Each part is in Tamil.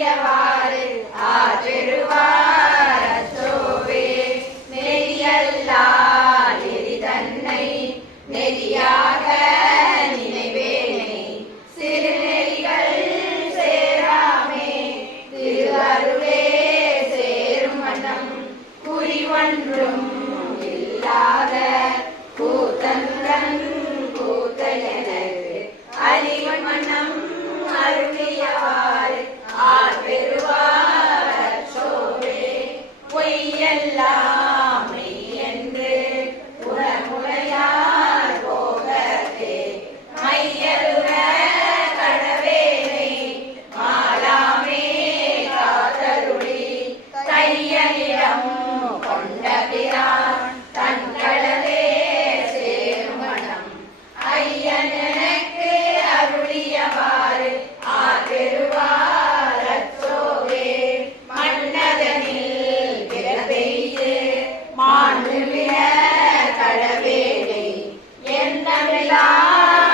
பெரியவா la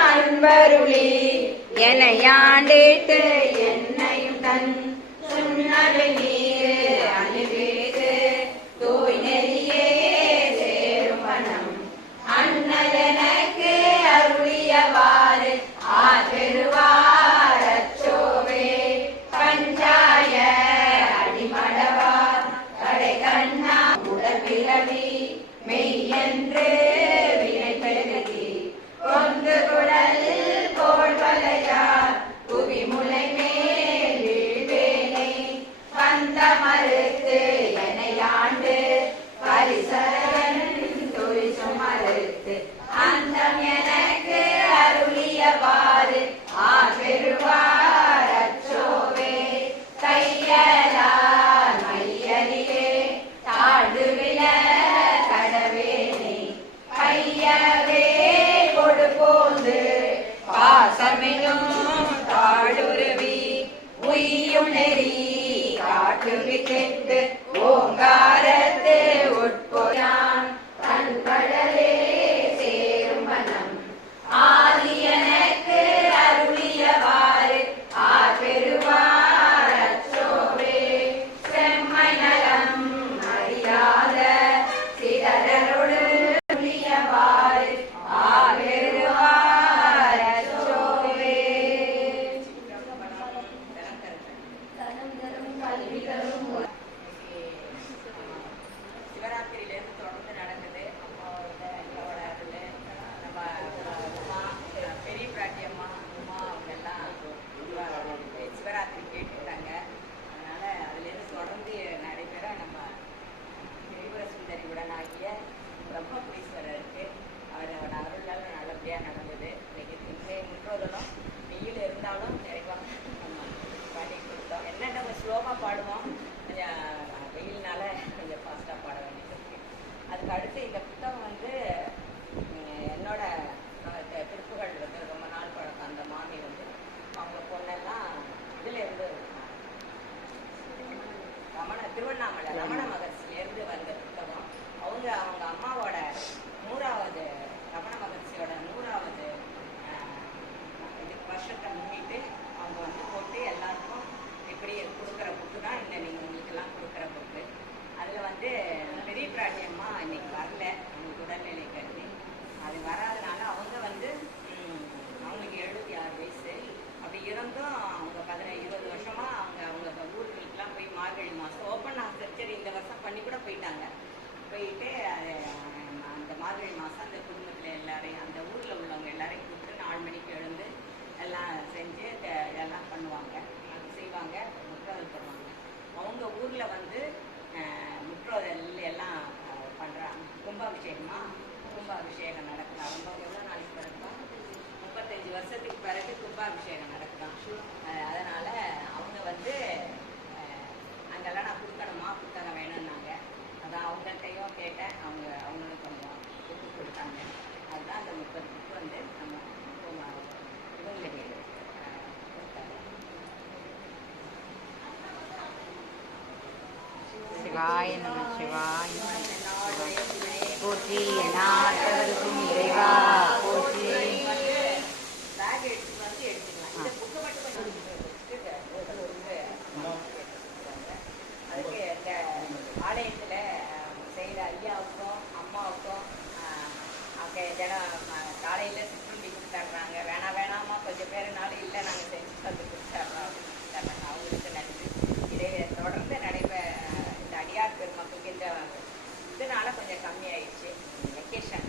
அன்பருளி என்னையாண்டிட்டு என்னையும் தன் சுண்ணருளி de, de. I mean that's what Ramana Tiruvannamalai Ramana மகர்ஷியிலேருந்து வந்த புத்தகம். அவங்க அவங்க அம்மாவோட சொல்லிட்டு அந்த மாதிரி மாதம் அந்த குடும்பத்தில் எல்லாரையும் அந்த ஊரில் உள்ளவங்க எல்லாரையும் கூப்பிட்டு நாலு மணிக்கு எழுந்து எல்லாம் செஞ்சு எல்லாம் பண்ணுவாங்க. செய்வாங்க முற்றோதல் பண்ணுவாங்க அவங்க ஊரில் வந்து முற்றோதல் எல்லாம் பண்ணுறாங்க கும்பாபிஷேகமாக கும்பாபிஷேகம்? நடக்கிறாங்க எவ்வளோ நாளைக்கு பிறகு முப்பத்தஞ்சு வருஷத்துக்கு பிறகு கும்பாபிஷேகம் சிவாய நம சிவாய போற்றி நாட்டவருக்கும் இறைவா போற்றி ஆலயத்தில் செய்கிற ஐயாவுக்கும் அம்மாவுக்கும் அவங்க தினம் காலையில் சிற்றுண்டி கொடுத்தாடுறாங்க வேணாம் வேணாமா கொஞ்சம் பேருனாலும் இல்லை நாங்கள் செஞ்சு வந்து கொடுத்தாடுறோம் education.